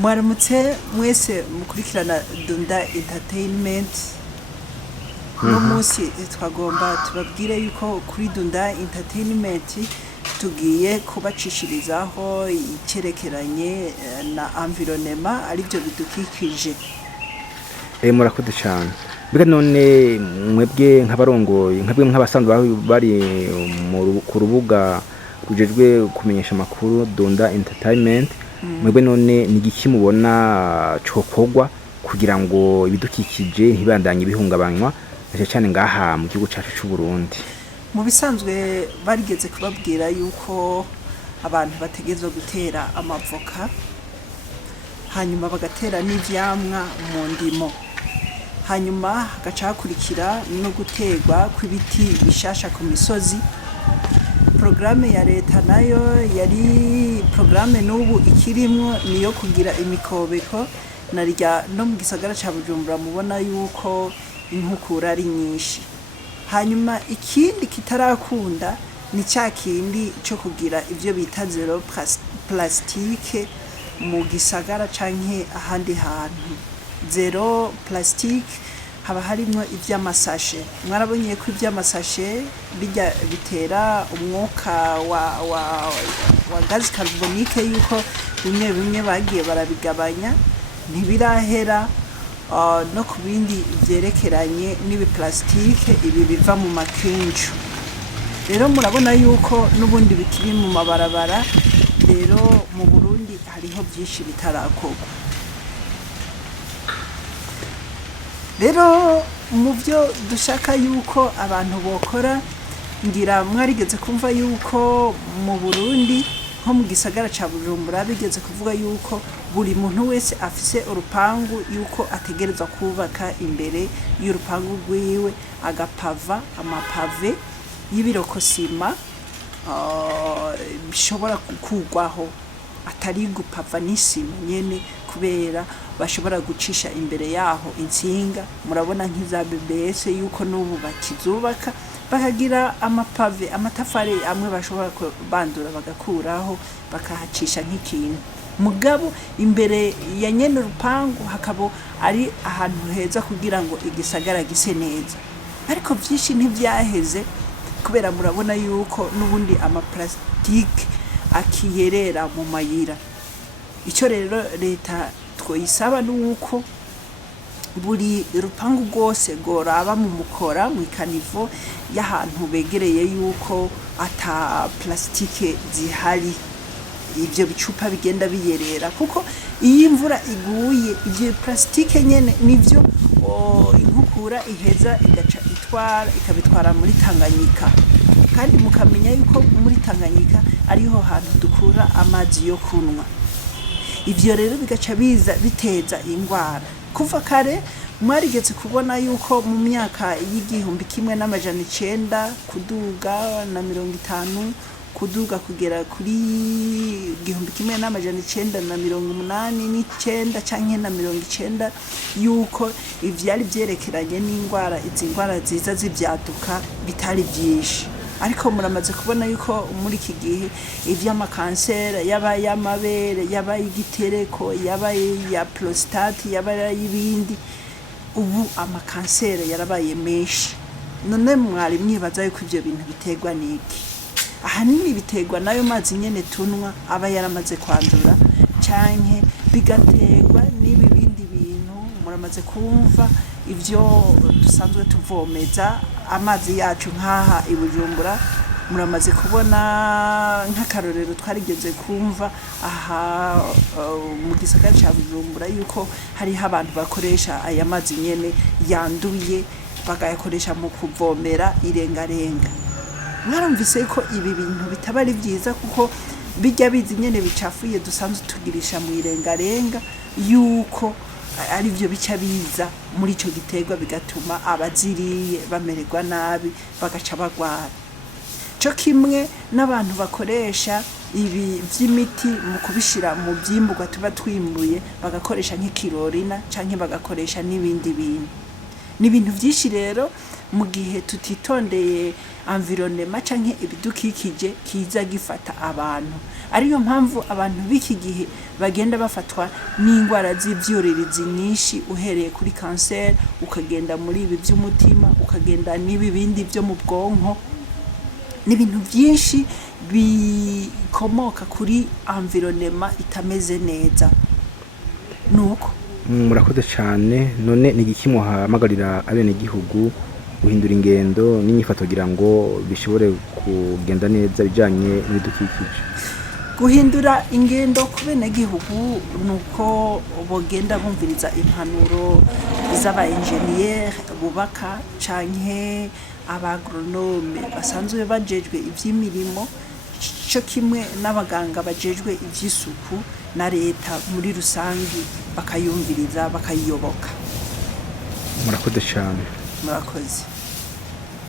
Mwaramutse mwese mukurikirana Dunda Entertainment. No munsi twagomba tubabwire yuko kuri Dunda Entertainment tugiye kubacishirizaho icyerekeranye na environnement aribyo bidukikije. Murakoze cyane. Biga none mwebwe nk'abarongoye nk'abasanzwe bari ku rubuga kujejwe kumenyesha makuru Dunda Entertainment, mwebwe none ni igiki mubona cokogwa kugira ngo ibidukikije ntibandanye bihungabanywa cyane ngaha mu gihugu cyacu cy'u Burundi? Mu bisanzwe barigeze kubabwira yuko abantu bategezwe gutera amavoka, hanyuma bagatera n'ivyamwa mu ndimo, hanyuma hagaca hakurikira no guterwa kw'ibiti bishasha ku misozi. Programme ya leta nayo yari programme n'ubu ikirimwo niyo kugira imikobeko narya no mu gisagara ca Bujumbura mubona yuko inkukura ari nyinshi. Hanyuma ikindi kitarakunda ni cya kindi cyo kugira ivyo bita zero plastique mu gisagara canke ahandi hantu. Zero plastique haba harimo ivy'amasashe. Mwarabonye ko ivy'amasashe bijya bitera umwuka wa gaz carbonique yuko bimwe bagiye barabigabanya ntibirahera. No ku bindi vyerekeranye n'ibi plastique ibi biva mu makinju. Rero murabona yuko n'ubundi bikiri mu mabarabara. Rero mu Burundi hariho byinshi bitarakorwa. Rero mu byo dushaka yuko abantu bokora, ngira mwarigeze kumva yuko mu Burundi nko mu gisagara ca Bujumbura bigeze kuvuga yuko buri muntu wese afise urupangu yuko ategerezwa kubaka imbere y'urupangu rwiwe agapava amapave y'ibirokosima bishobora kugwaho atari gupava n'isima nyene, kubera bashobora gucisha imbere yaho insinga. Murabona nk'iza BBS yuko n'ubu bakizubaka bakagira amapave amatafari amwe bashobora bandura bagakuraho bakahacisha nk'ikintu. Mugabo imbere ya nyene urupangu hakabo ari ahantu heza kugira ngo igisagara gise neza. Ariko vyinshi ntivyaheze kubera murabona yuko n'ubundi amaplastike akiyerera mu mayira. Ico rero leta twoyisaba nuko buri rupangu rwose goraba mu mukora mu ikanivo y'ahantu begereye yuko ata plastike zihari, ivyo bicupa bigenda biyerera, kuko iyo imvura iguye ivyo plastike nyene nivyo inkukura iheza igaca ikabitwara muri Tanganyika. Kandi mukamenya yuko muri Tanganyika ariho hantu dukura amazi yo kunwa. Ivyo rero bigaca biza biteza ingwara. Kuva kare mwarigeze kubona yuko mu myaka y'igihumbi kimwe n'amajana 9 kuduga na 50 kuduga kugera kuri igihumbi kimwe n'amajana 989 canke na 90 yuko ivyari vyerekeranye n'ingwara, izi ngwara ziza zivyaduka bitari vyinshi. Ariko muramaze kubona yuko muri iki gihe ivy'amakansera yaba y'amabere yaba y'igitereko yaba ya prostate yaba y'ibindi, ubu amakansera yarabaye menshi. None mwari mwibaza yuko ivyo bintu biterwa n'iki? Ahanini biterwa nayo mazi nyene tunwa aba yaramaze kwandura, canke bigaterwa n'ibi bindi bintu muramaze kumva ivyo dusanzwe tuvomeza amazi yacu nk'aha i Bujumbura. Muramaze kubona nk'akarorero twarigeze kumva aha mu gisagara ca Bujumbura yuko hariho abantu bakoresha aya mazi nyene yanduye bagayakoresha mu kuvomera irengarenga. Mwarumvise ko ibi bintu bitaba ari vyiza, kuko bijya bizi nyene bicafuye dusanzwe tugirisha mu irengarenga yuko ari byo bica biza muri ico giterwa bigatuma abaziriye bamererwa nabi bagaca bagwara. Co kimwe n'abantu bakoresha ibi vy'imiti mu kubishira mu vyimburwa tuba twimbuye bagakoresha nk'ikirorina canke bagakoresha n'ibindi bintu. Ni ibintu vyinshi rero mu gihe tutitondeye environnement canke ibidukikije kiza gifata abantu. ariyo mpamvu abantu b'iki gihe bagenda bafatwa n'indwara z'ivyuririzi nyinshi, uhereye kuri kanseri ukagenda muri ibi by'umutima ukagenda n'ibi bindi byo mu bwonko, n'ibintu byinshi bikomoka kuri environnement itameze neza. Nuko murakoze cyane. None ni igiki muhamagarira abenegihugu guhindura ingendo n'inyifato kugira ngo bishobore kugenda neza bijanye n'ibidukikije? guhindura ingendo ku benegihugu nuko bogenda bumviriza impanuro z'aba engineer bubaka canke abagronome basanzwe bajejwe ivy'imirimo, cyo kimwe n'abaganga bajejwe ivy'isuku na leta muri rusangi bakayumviriza bakayiyoboka. Murakoze cyane. Murakoze.